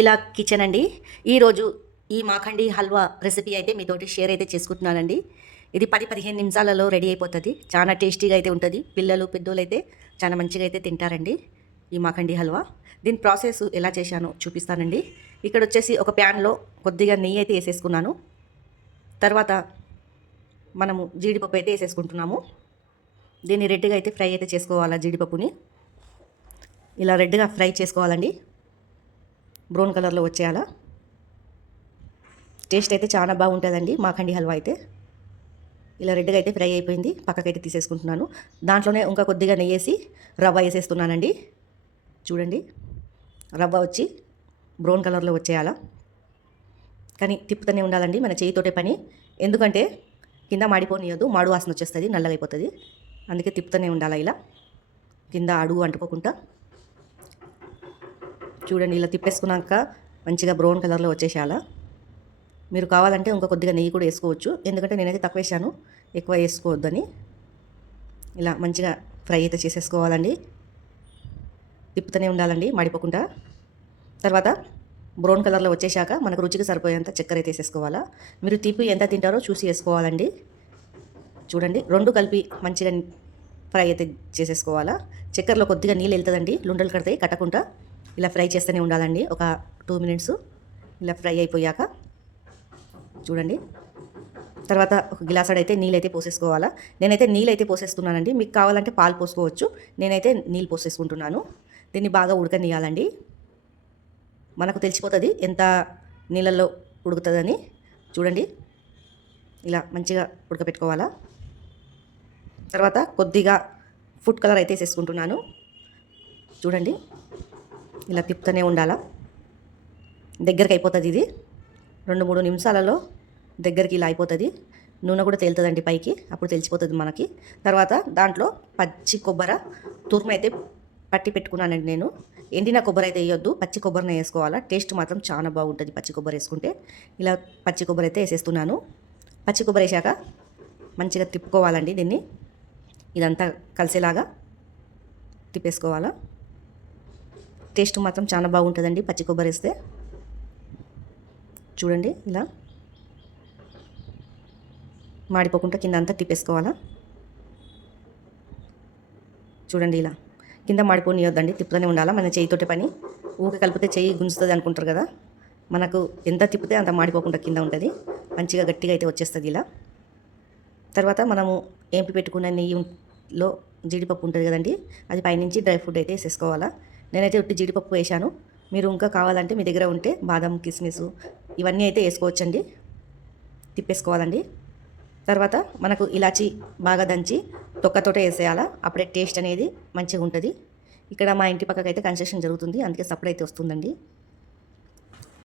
ఇలా కిచెన్ అండి. ఈరోజు ఈ మాఖండి హల్వా రెసిపీ అయితే మీతోటి షేర్ అయితే చేసుకుంటున్నానండి. ఇది 10-15 నిమిషాలలో రెడీ అయిపోతుంది. చాలా టేస్టీగా అయితే ఉంటుంది. పిల్లలు పెద్దోళ్ళు అయితే చాలా మంచిగా అయితే తింటారండి ఈ మాఖండి హల్వా. దీని ప్రాసెస్ ఎలా చేశానో చూపిస్తానండి. ఇక్కడ వచ్చేసి ఒక ప్యాన్లో కొద్దిగా నెయ్యి అయితే వేసేసుకున్నాను. తర్వాత మనము జీడిపప్పు అయితే వేసేసుకుంటున్నాము. దీన్ని రెడ్గా అయితే ఫ్రై అయితే చేసుకోవాలా. జీడిపప్పుని ఇలా రెడ్గా ఫ్రై చేసుకోవాలండి. బ్రౌన్ కలర్లో వచ్చేయాలా. టేస్ట్ అయితే చాలా బాగుంటుందండి మాఖండి హల్వా అయితే. ఇలా రెడ్గా అయితే ఫ్రై అయిపోయింది. పక్కకైతే తీసేసుకుంటున్నాను. దాంట్లోనే ఇంకా కొద్దిగా నెయ్యేసి రవ్వ వేసేస్తున్నానండి. చూడండి, రవ్వ వచ్చి బ్రౌన్ కలర్లో వచ్చేయాలా. కానీ తిప్పుతూనే ఉండాలండి మన చేయితోటే పని. ఎందుకంటే కింద మాడిపోనియద్దు, మాడు వాసన వచ్చేస్తుంది, నల్లగా అయిపోతుంది. అందుకే తిప్పుతూనే ఉండాలి ఇలా, కింద అడుగు అంటుకోకుండా. చూడండి, ఇలా తిప్పేసుకున్నాక మంచిగా బ్రౌన్ కలర్లో వచ్చేసేయాలా. మీరు కావాలంటే ఇంకా కొద్దిగా నెయ్యి కూడా వేసుకోవచ్చు. ఎందుకంటే నేనైతే తక్కువ వేసాను, ఎక్కువ వేసుకోవద్దని. ఇలా మంచిగా ఫ్రై అయితే చేసేసుకోవాలండి. తిప్పుతూనే ఉండాలండి మాడిపోకుండా. తర్వాత బ్రౌన్ కలర్లో వచ్చేసాక మనకు రుచికి సరిపోయేంత చక్కెర అయితే వేసేసుకోవాలా. మీరు తీపి ఎంత తింటారో చూసి వేసుకోవాలండి. చూడండి, రెండు కలిపి మంచిగా ఫ్రై అయితే చేసేసుకోవాలా. చక్కెరలో కొద్దిగా నీళ్ళు వెళ్తుందండి, లుండలు కడతాయి. కట్టకుండా ఇలా ఫ్రై చేస్తూనే ఉండాలండి. ఒక 2 మినిట్స్ ఇలా ఫ్రై అయిపోయాక చూడండి. తర్వాత ఒక గ్లాసుడు అయితే నీళ్ళు అయితే పోసేసుకోవాలా. నేనైతే నీళ్ళు అయితే పోసేస్తున్నానండి. మీకు కావాలంటే పాలు పోసుకోవచ్చు. నేనైతే నీళ్ళు పోసేసుకుంటున్నాను. దీన్ని బాగా ఉడకనియాలండి. మనకు తెలిసిపోతుంది ఎంత నీళ్ళల్లో ఉడుకుతుందని. చూడండి, ఇలా మంచిగా ఉడకపెట్టుకోవాలా. తర్వాత కొద్దిగా ఫుడ్ కలర్ అయితే వేసేసుకుంటున్నాను. చూడండి, ఇలా తిప్పుతూనే ఉండాలా. దగ్గరికి అయిపోతుంది ఇది. 2-3 నిమిషాలలో దగ్గరికి ఇలా అయిపోతుంది. నూనె కూడా తేలుతుందండి పైకి, అప్పుడు తెలిసిపోతుంది మనకి. తర్వాత దాంట్లో పచ్చి కొబ్బరి తురుము అయితే పట్టి పెట్టుకున్నానండి నేను. ఎండిన కొబ్బరి అయితే వేయొద్దు, పచ్చి కొబ్బరిని వేసుకోవాలా. టేస్ట్ మాత్రం చాలా బాగుంటుంది పచ్చి కొబ్బరి వేసుకుంటే. ఇలా పచ్చి కొబ్బరి అయితే వేసేస్తున్నాను. పచ్చి కొబ్బరి వేసాక మంచిగా తిప్పుకోవాలండి. దీన్ని ఇదంతా కలిసేలాగా తిప్పేసుకోవాలా. టేస్ట్ మాత్రం చాలా బాగుంటుందండి పచ్చి కొబ్బరి వేస్తే. చూడండి, ఇలా మాడిపోకుండా కింద అంతా తిప్పేసుకోవాలా. చూడండి, ఇలా కింద మాడిపోనియొద్దండి, తిప్పుతూనే ఉండాలా. మన చేయితోటి పని. ఊకే కలిపితే చెయ్యి గుంజుతుంది అనుకుంటారు కదా. మనకు ఎంత తిప్పితే అంత మాడిపోకుండా కింద ఉంటుంది. మంచిగా గట్టిగా అయితే వచ్చేస్తుంది ఇలా. తర్వాత మనము ఏంపి పెట్టుకున్న నెయ్యిలో జీడిపప్పు ఉంటుంది కదండి, అది పైనుంచి డ్రై ఫ్రూట్ అయితే వేసేసుకోవాలా. నేనైతే ఉట్టి జీడిపప్పు వేసాను. మీరు ఇంకా కావాలంటే మీ దగ్గర ఉంటే బాదం, కిస్మిస్ ఇవన్నీ అయితే వేసుకోవచ్చండి. తిప్పేసుకోవాలండి. తర్వాత మనకు ఇలాచి బాగా దంచి తొక్కతోటే వేసేయాలా. అప్పుడే టేస్ట్ అనేది మంచిగా ఉంటుంది. ఇక్కడ మా ఇంటి పక్కకైతే కన్స్ట్రక్షన్ జరుగుతుంది, అందుకే సప్పుడు అయితే వస్తుందండి.